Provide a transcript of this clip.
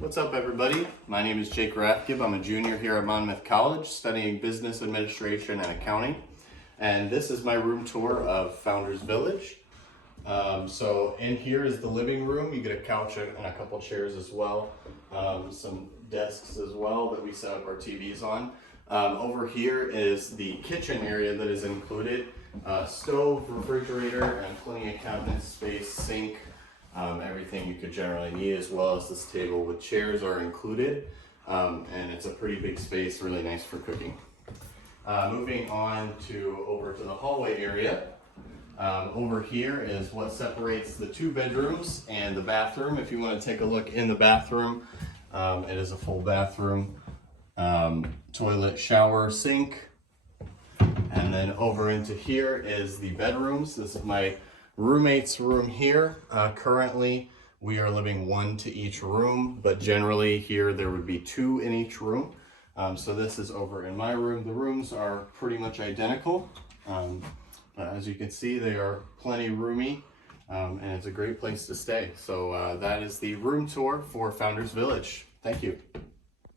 What's up, everybody? My name is Jake Rathgib. I'm a junior here at Monmouth College studying business administration and accounting. And this is my room tour of Founders Village. So in here is the living room. You get a couch and a couple chairs as well. Some desks as well that we set up our TVs on. Over here is the kitchen area that is included. Stove, refrigerator, and plenty of cabinet space, sink. Everything you could generally need, as well as this table with chairs are included, and it's a pretty big space, really nice for cooking. Moving on over to the hallway area. Over here is what separates the two bedrooms and the bathroom. If you want to take a look in the bathroom, it is a full bathroom, toilet, shower, sink, and then over into here is the bedrooms. This is my roommate's room here. Currently we are living one to each room, but generally here there would be two in each room. So this is over in my room. The rooms are pretty much identical. As you can see, they are plenty roomy, and it's a great place to stay. So that is the room tour for Founders Village. Thank you.